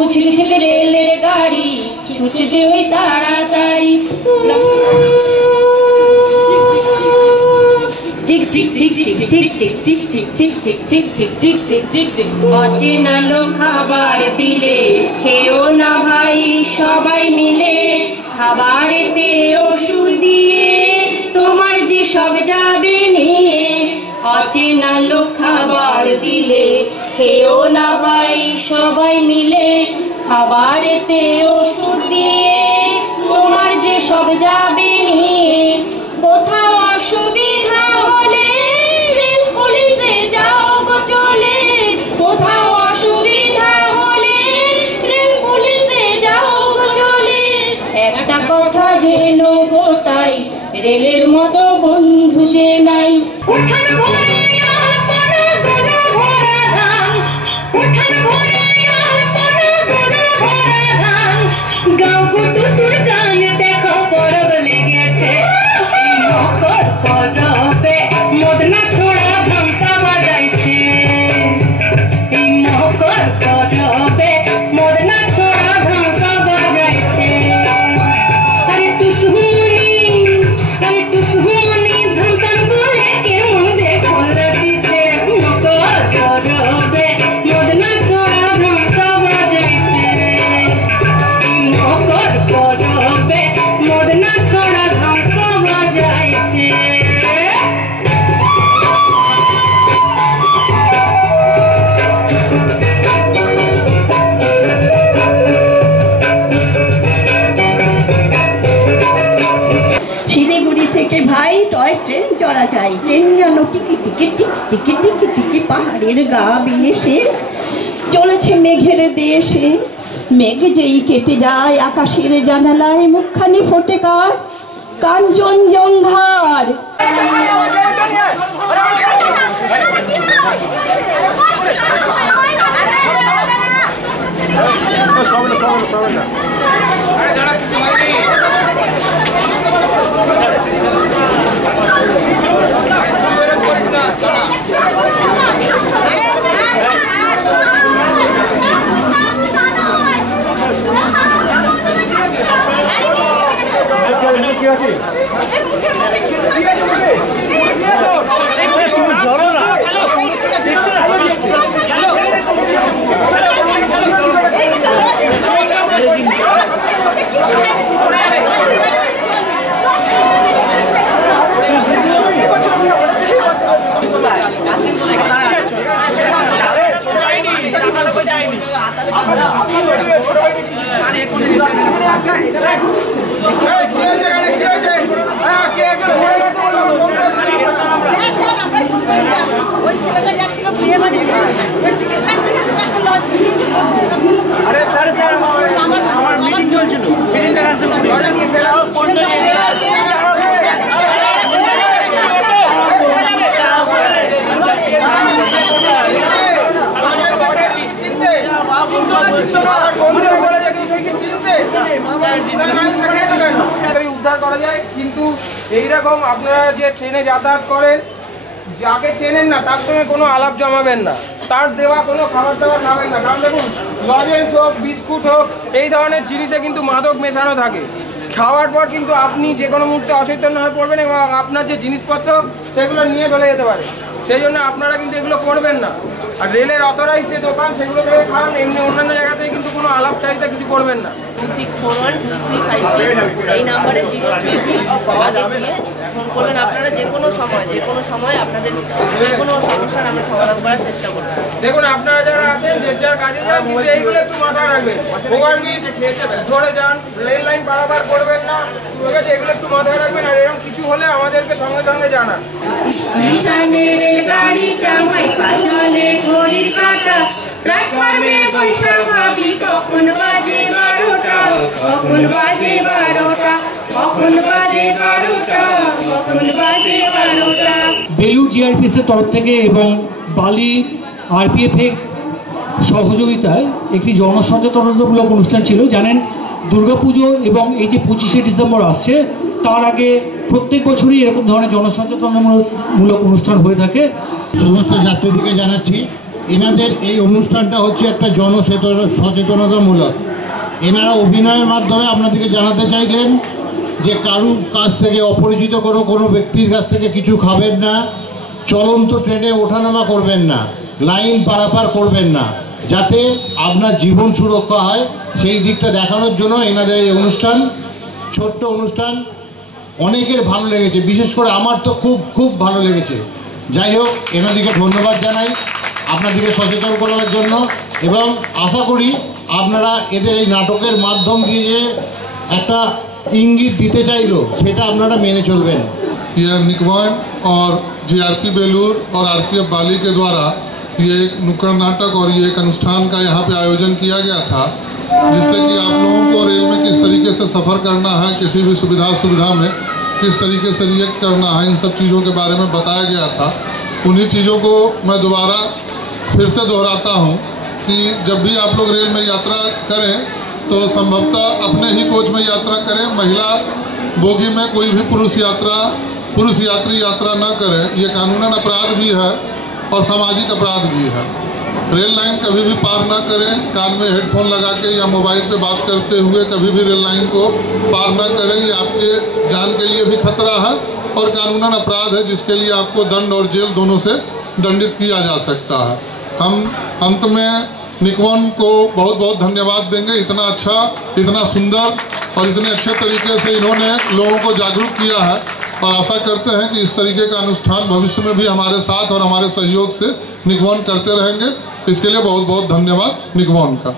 উছলছে রেলের গাড়ি ছুটছে ওই তাড়াতাড়ি চিক চিক চিক চিক চিক চিক চিক চিক চিক চিক চিক চিক চিক চিক চিক চিক অচেনা লোক খাবার দিলে খেও না ভাই সবাই মিলে খাবারেতে ওষুধ দিয়ে তোমার যে সব যাবে নিয়ে অচেনা লোক খাবার দিলে খেও না ভাই সবাই মিলে খাবারেতে ওষুধ দিয়ে তোমার যে সব যাবে নিয়ে কোথাও অসুবিধা হলে রেল পুলিশে যাও গো চলে কোথাও অসুবিধা হলে রেল পুলিশে যাও গো চলে একটা কথা জেনো গো তাই রেলের মতো বন্ধু যে নাই উঠান ভরে আলপনা গলা ভরা ধান উঠান ভরে আলপনা গলা ভরা ধান গাঁও কুটুসুর গায়ে দেখো পরব লেগেছে মকর পরবে মদনা ছোড়া ধামসা বাজাইছে এই মকর পরবে মদনা ছোড়া ধামসা বাজাইছে আরে টুসহুনি ধামসার বলে কেমন দেখো নাচিছে মকর পরবে মদনা ছোড়া ধামসা বাজাইছে মকর পরবে মদনা ছোড়া ধামসা বাজাইছে শিলিগুড়ি থেকে ভাই টয় ট্রেন চড়া যায় ট্রেন যেন টিকি টিকি টিকি টিকি টিকি টিকি পাহাড়ের গা বিনেছে চলেছে মেঘের দেশে মেঘ যেই কেটে যায় আকাশের জানালায় মুখখানি ফোটে কার কাঞ্চনজঙ্ঘার উদ্ধার করা যায় কিন্তু এইরকম আপনারা যে ট্রেনে যাতায়াত করেন যাকে চেনেন না তার সঙ্গে কোনো আলাপ জমাবেন না তার দেওয়া কোনো খাবার দাবার খাবেন না কারণ দেখুন লজেন্স হোক বিস্কুট হোক এই ধরনের জিনিসে কিন্তু মাদক মেশানো থাকে খাওয়ার পর কিন্তু আপনি যে কোনো মুহূর্তে অচৈতন্য হয়ে পড়বেন এবং আপনার যে জিনিসপত্র সেগুলো নিয়ে চলে যেতে পারে সেই জন্য আপনারা কিন্তু এগুলো করবেন না আর রেলের অথরাইজ যে দোকান সেগুলো থেকে খান এমনি অন্যান্য জায়গা থেকে কিন্তু কোনো আলাপ চাহিদা কিছু করবেন না 26412356 এই নাম্বারে 033 আগে দিয়ে ফোন করবেন আপনারা যে কোনো সময় আপনাদের যে কোনো সমস্যার আমরা সমাধান করার চেষ্টা করব দেখুন আপনারা যারা আছেন যে যার কাজে যান কিন্তু এইগুলো একটু মাথায় রাখবেন ওভারব্রিজ ধরে যান রেল লাইন পারাপার করবেন না ঠিক আছে এগুলো একটু মাথায় রাখবেন আর এরকম কিছু হলে আমাদেরকে সঙ্গে সঙ্গে জানান মিশনের গাড়িটা মাইপা চলে ঘড়ির কাঁটা প্ল্যাটফর্মে বৈশা ভাবি কখন বাজে 12টা কখন বাজে 12টা কখন বাজে 12টা কখন বাজে 12টা বেলুড় জিআরপিএস এর তরফ থেকে এবং বালি আরপিএফ এর সহযোগিতায় একটি জনসচেতনতামূলক অনুষ্ঠান ছিল জানেন দুর্গাপুজো এবং এই যে 25শে ডিসেম্বর আসছে তার আগে প্রত্যেক বছরই এরকম ধরনের জনসচেতনতামূলক অনুষ্ঠান হয়ে থাকে সমস্ত যাত্রীদেরকে জানাচ্ছি এনাদের এই অনুষ্ঠানটা হচ্ছে একটা জনসচেতনতামূলক। এনারা অভিনয়ের মাধ্যমে আপনাদেরকে জানাতে চাইলেন যে কারুর কাছ থেকে, অপরিচিত কোনো ব্যক্তির কাছ থেকে কিছু খাবেন না, চলন্ত ট্রেনে ওঠানামা করবেন না, লাইন পারাপার করবেন না, যাতে আপনার জীবন সুরক্ষা হয় সেই দিকটা দেখানোর জন্য এনাদের এই অনুষ্ঠান, ছোট্ট অনুষ্ঠান। অনেকের ভালো লেগেছে, বিশেষ করে আমার তো খুব ভালো লেগেছে। যাই হোক, এনাদিকে ধন্যবাদ জানাই আপনাদেরকে সচেতন করার জন্য, এবং আশা করি আপনারা এদের এই নাটকের মাধ্যম দিয়ে যে একটা ইঙ্গিত দিতে চাইলো সেটা আপনারা মেনে চলবেন। ये निकवन और जीआरपी बेलूर और आरपीएफ बाली के द्वारा ये एक नुक्कड़ नाटक और ये एक अनुष्ठान का यहाँ पे आयोजन किया गया था, जिससे कि आप लोगों को रेल में किस तरीके से सफ़र करना है, किसी भी सुविधा में किस तरीके से रिएक्ट करना है, इन सब चीज़ों के बारे में बताया गया था। उन्हीं चीज़ों को मैं दोबारा फिर से दोहराता हूँ कि जब भी आप लोग रेल में यात्रा करें तो संभवतः अपने ही कोच में यात्रा करें। महिला बोगी में कोई भी पुरुष यात्री यात्रा न करें। ये कानूनन अपराध भी है और सामाजिक अपराध भी है। रेल लाइन कभी भी पार ना करें, कान में हेडफोन लगा के या मोबाइल पे बात करते हुए कभी भी रेल लाइन को पार ना करें। ये आपके जान के लिए भी खतरा है और कानूनन अपराध है, जिसके लिए आपको दंड और जेल दोनों से दंडित किया जा सकता है। हम अंत में निकवन को बहुत बहुत धन्यवाद देंगे। इतना अच्छा, इतना सुंदर और इतने अच्छे तरीके से इन्होंने लोगों को जागरूक किया है, और आशा करते हैं कि इस तरीके का अनुष्ठान भविष्य में भी हमारे साथ और हमारे सहयोग से निकवन करते रहेंगे। इसके लिए बहुत बहुत धन्यवाद निकवन का।